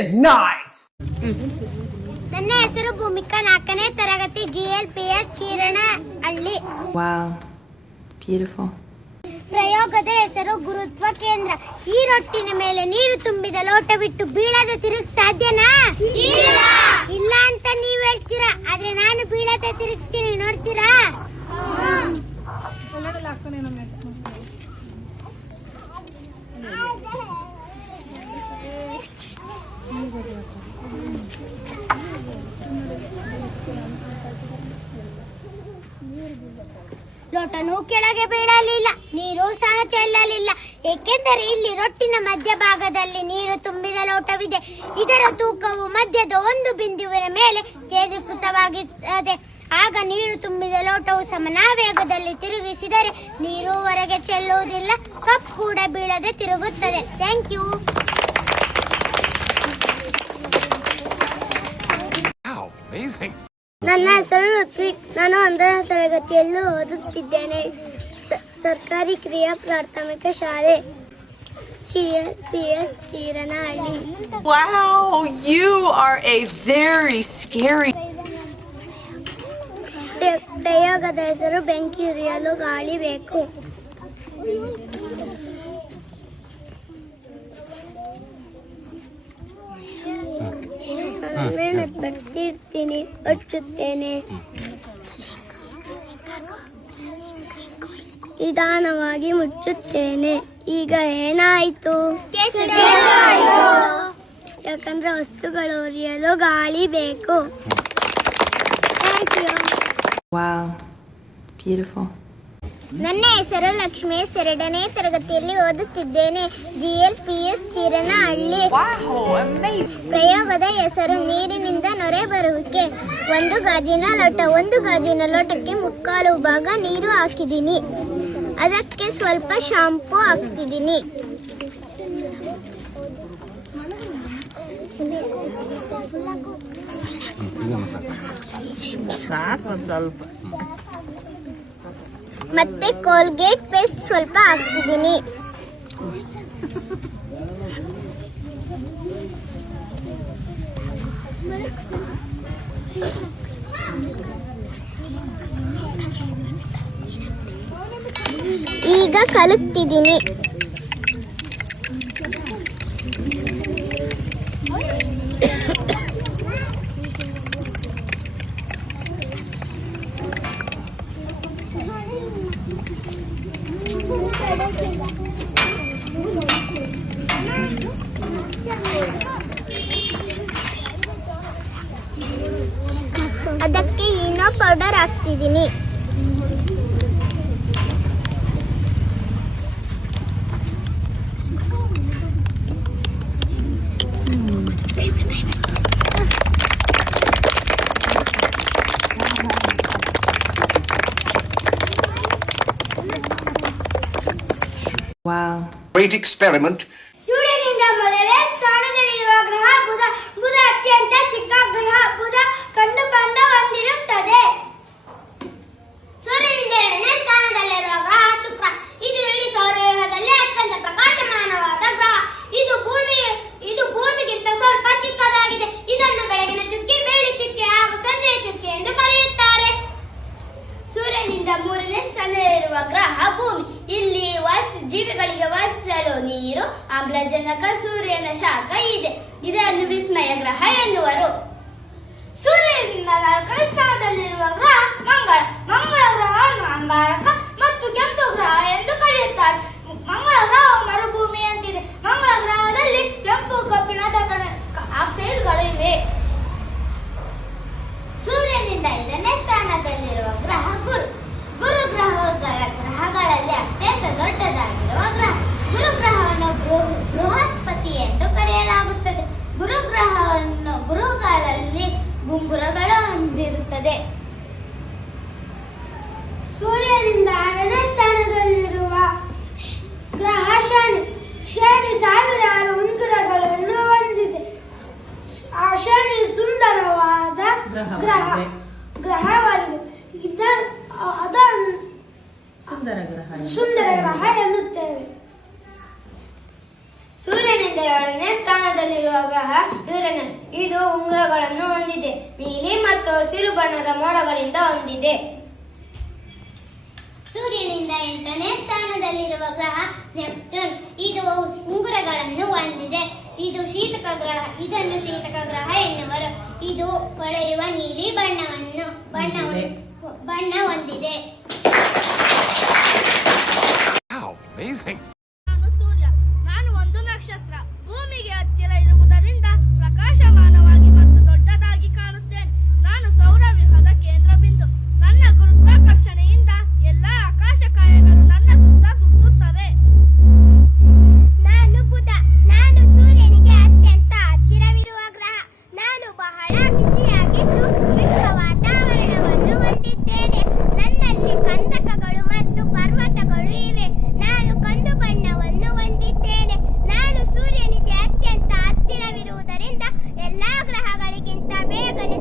is nice. ನನ್ನ ಹೆಸರು ಭೂಮಿಕಾ, 4ನೇ ತರಗತಿ, GLPS ಚೀರನಹಳ್ಳಿ. Wow, beautiful. ಪ್ರಯೋಗದ ಹೆಸರು ಗುರುತ್ವ ಕೇಂದ್ರ. ಈ ರೊಟ್ಟಿನ ಮೇಲೆ ನೀರು ತುಂಬಿದ ಲೋಟವಿಟ್ಟು ಬೀಳದೆ ತಿರುಗ್ ಸಾಧ್ಯನಾ? ಇಲ್ಲ ಅಂತ ನೀವ್ ಹೇಳ್ತೀರಾ, ಆದ್ರೆ ನಾನು ಬೀಳದೆ ತಿರುಗಿಸ್ತೀನಿ, ನೋಡ್ತೀರಾ? ಲೋಟನೂ ಕೆಳಗೆ ಬೀಳಲಿಲ್ಲ, ನೀರು ಸಹ ಚೆಲ್ಲಲಿಲ್ಲ, ಏಕೆಂದರೆ ಇಲ್ಲಿ ರೊಟ್ಟಿನ ಮಧ್ಯಭಾಗದಲ್ಲಿ ನೀರು ತುಂಬಿದ ಲೋಟವಿದೆ. ಇದರ ತೂಕವು ಮಧ್ಯದ ಒಂದು ಬಿಂದುವಿನ ಮೇಲೆ ಕೇಂದ್ರೀಕೃತವಾಗಿರುತ್ತದೆ. ಆಗ ನೀರು ತುಂಬಿದ ಲೋಟವು ಸಮನಾವೇಗದಲ್ಲಿ ತಿರುಗಿಸಿದರೆ ನೀರು ಹೊರಗೆ ಚೆಲ್ಲುವುದಿಲ್ಲ, ಕಪ್ ಕೂಡ ಬೀಳದೆ ತಿರುಗುತ್ತದೆ. Thank you. ನನ್ನ ಹೆಸರು ಋತ್ವಿಕ್. ನಾನು 1ನೇ ತರಗತಿಯಲ್ಲಿ ಓದುತ್ತಿದ್ದೇನೆ. ಸರ್ಕಾರಿ ಕ್ರಿಯಾ ಪ್ರಾಥಮಿಕ ಶಾಲೆ, GLPS ಚೀರನಹಳ್ಳಿ. Wow, you are a very scary. ಪ್ರಯೋಗದ ಹೆಸರು ಬೆಂಕಿ ಉರಿಯಲು ಗಾಳಿ ಬೇಕು. ಇಡ್ತೀನಿ, ಹಚ್ಚುತ್ತೇನೆ, ನಿಧಾನವಾಗಿ ಮುಚ್ಚುತ್ತೇನೆ. ಈಗ ಏನಾಯ್ತು? ಯಾಕಂದ್ರೆ ವಸ್ತುಗಳು ಉರಿಯಲು ಗಾಳಿ ಬೇಕು. Thank you. Wow, beautiful. ನನ್ನ ಹೆಸರು ಲಕ್ಷ್ಮಿ, 2ನೇ ತರಗತಿಯಲ್ಲಿ ಓದುತ್ತಿದ್ದೇನೆ. GLPS ಚೀರನಹಳ್ಳಿ. ಪ್ರಯೋಗದ ಹೆಸರು ನೀರಿನಿಂದ ನೊರೆ ಬರುವಿಕೆ. ಒಂದು ಗಾಜಿನ ಲೋಟಕ್ಕೆ 3/4 ಭಾಗ ನೀರು ಹಾಕಿದ್ದೀನಿ. ಅದಕ್ಕೆ ಸ್ವಲ್ಪ ಶಾಂಪೂ ಹಾಕ್ತಿದ್ದೀನಿ. ಮತ್ತೆ ಕೋಲ್ಗೇಟ್ ಪೇಸ್ಟ್ ಸ್ವಲ್ಪ ಹಾಕ್ತಿದ್ದೀನಿ. ಈಗ ಕಲುಕ್ತಿದ್ದೀನಿ. ಅದಕ್ಕೆ ಈನೋ ಪೌಡರ್ ಹಾಕ್ತಿದ್ದೀನಿ. Wow. Great experiment. ಸೂರ್ಯನಿಂದ ಮೊದಲೇ ಸ್ಥಾನದಲ್ಲಿರುವ ಗ್ರಹ ಬುಧ. ಬುಧ ಅತ್ಯಂತ ಚಿಕ್ಕ ಗ್ರಹ. ಬುಧ ಕಂಡು ಬಂದ ಹೊಂದಿರುತ್ತದೆ. ಸೂರ್ಯನಿಂದ 2ನೇ ಸ್ಥಾನದಲ್ಲಿರುವ ಗ್ರಹ ಶುಕ್ರ. ಇದು ಇಡೀ ಸೌರವ್ಯೂಹದಲ್ಲಿ ಅತ್ಯಂತ ಪ್ರಕಾಶಮಾನವಾದ ಗ್ರಹ. ಇದು ಭೂಮಿಗಿಂತ ಸ್ವಲ್ಪ ಚಿಕ್ಕದಾಗಿದೆ. ಇದನ್ನು ಬೆಳಗಿನ ಚುಕ್ಕಿ, ಬೆಳ್ಳಿ ಚುಕ್ಕಿ ಹಾಗೂ ಸಂಜೆಯ ಚುಕ್ಕಿ ಎಂದು ಕರೆಯುತ್ತಾರೆ. ಸೂರ್ಯನಿಂದ 3ನೇ ಸ್ಥಾನದಲ್ಲಿರುವ ಗ್ರಹ ಭೂಮಿ. ಇಲ್ಲಿ ಜೀವಿಗಳಿಗೆ ವಾಸಿಸಲು ನೀರು, ಆಮ್ಲಜನಕ, ಸೂರ್ಯನ ಶಾಖ ಇದೆ. ಇದನ್ನು ವಿಸ್ಮಯ ಗ್ರಹ ಎನ್ನುವರು. ಸೂರ್ಯನಿಂದ 4ನೇ ಸ್ಥಾನದಲ್ಲಿರುವ ಗ್ರಹ ಮಂಗಳ. ಮಂಗಳ ಗ್ರಹವನ್ನು ಅಂಗಾರಕ ಮತ್ತು ಕೆಂಪು ಗ್ರಹ ಎಂದು ಕರೆಯುತ್ತಾರೆ. ಮಂಗಳ ಗ್ರಹ ಮರುಭೂಮಿಯಂತಿದೆ. ಮಂಗಳ ಗ್ರಹದಲ್ಲಿ ಕೆಂಪು ಕಬ್ಬಿಣದ ಆಕ್ಸೈಡ್ಗಳು ಇವೆ. ಸೂರ್ಯನಿಂದ 5ನೇ ಸ್ಥಾನದಲ್ಲಿರುವ ಗ್ರಹ ಗುರು. ಗುರು ಗ್ರಹಗಳಲ್ಲಿ ಅತ್ಯಂತ ದೊಡ್ಡದಾಗಿರುವ ಗ್ರಹ. ಗುರು ಗ್ರಹವನ್ನು ಬೃಹಸ್ಪತಿ ಎಂದು ಕರೆಯಲಾಗುತ್ತದೆ. ಗುರುಗಳಲ್ಲಿ ಗುಂಗುರಗಳು ಹೊಂದಿರುತ್ತದೆ. ಸೂರ್ಯನಿಂದ 6ನೇ ಸ್ಥಾನದಲ್ಲಿರುವ ಗ್ರಹ ಶನಿ. ಶನಿ ಸಾವಿರಾರು ಉಂಗುರಗಳನ್ನು ಹೊಂದಿದೆ. ಆ ಶನಿ ಸುಂದರವಾದ ಗ್ರಹವಾಗಿದೆ. ಅದನ್ನು ಸುಂದರ ಗ್ರಹ ಎನ್ನುತ್ತೇವೆ. ಸೂರ್ಯನಿಂದ ಎರಡನೇ ಸ್ಥಾನದಲ್ಲಿರುವ ಗ್ರಹ ಯುರೇನಸ್. ಇದು ಉಂಗುರಗಳನ್ನು ಹೊಂದಿದೆ. ನೀಲಿ ಮತ್ತು ಹಸಿರು ಬಣ್ಣದ ಮೋಡಗಳಿಂದ ಹೊಂದಿದೆ. ಸೂರ್ಯನಿಂದ 8ನೇ ಸ್ಥಾನದಲ್ಲಿರುವ ಗ್ರಹ ನೆಪ್ಚೂನ್. ಇದು ಉಂಗುರಗಳನ್ನು ಹೊಂದಿದೆ. ಇದು ಶೀತಕ ಗ್ರಹ. ಇದನ್ನು ಶೀತಕ ಗ್ರಹ ಎನ್ನುವರು. ಇದು ಹೊಳೆಯುವ ನೀಲಿ ಬಣ್ಣ ಹೊಂದಿದೆ. ನಾನು ಸೂರ್ಯ. ನಾನು ಒಂದು ನಕ್ಷತ್ರ. ಭೂಮಿಗೆ ಹತ್ತಿರ ಇರುವುದರಿಂದ ಪ್ರಕಾಶಮಾನವಾಗಿ ಮತ್ತು ದೊಡ್ಡದಾಗಿ ಕಾಣುತ್ತೇನೆ. ನಾನು ಸೌರವ್ಯೂಹದ ಕೇಂದ್ರ ಬಿಂದು. ನನ್ನ ಗುರುತ್ವಾಕರ್ಷಣೆಯಿಂದ ಎಲ್ಲಾ ಆಕಾಶಕಾಯಗಳು ನನ್ನ ಸುತ್ತ ಸುತ್ತುತ್ತವೆ. ನಾನು ಬುಧ. ನಾನು ಸೂರ್ಯನಿಗೆ ಅತ್ಯಂತ ಹತ್ತಿರವಿರುವ ಗ್ರಹ. ನಾನು ಬಹಳ ಬಿಸಿಯಾಗಿದ್ದು ಶುಷ್ಕ ವಾತಾವರಣವನ್ನು ಹೊಂದಿದ್ದೇನೆ. ನನ್ನಲ್ಲಿ ಕಂದಕಗಳು ಮತ್ತು ಪರ್ವತಗಳು ಇವೆ. ನಾನು ಕಂದು ಬಣ್ಣವನ್ನು ಹೊಂದಿದ್ದೇನೆ. ನಾನು ಸೂರ್ಯನಿಗೆ ಅತ್ಯಂತ ಹತ್ತಿರವಿರುವುದರಿಂದ ಎಲ್ಲಾ ಗ್ರಹಗಳಿಗಿಂತ ಬೇಗನೆ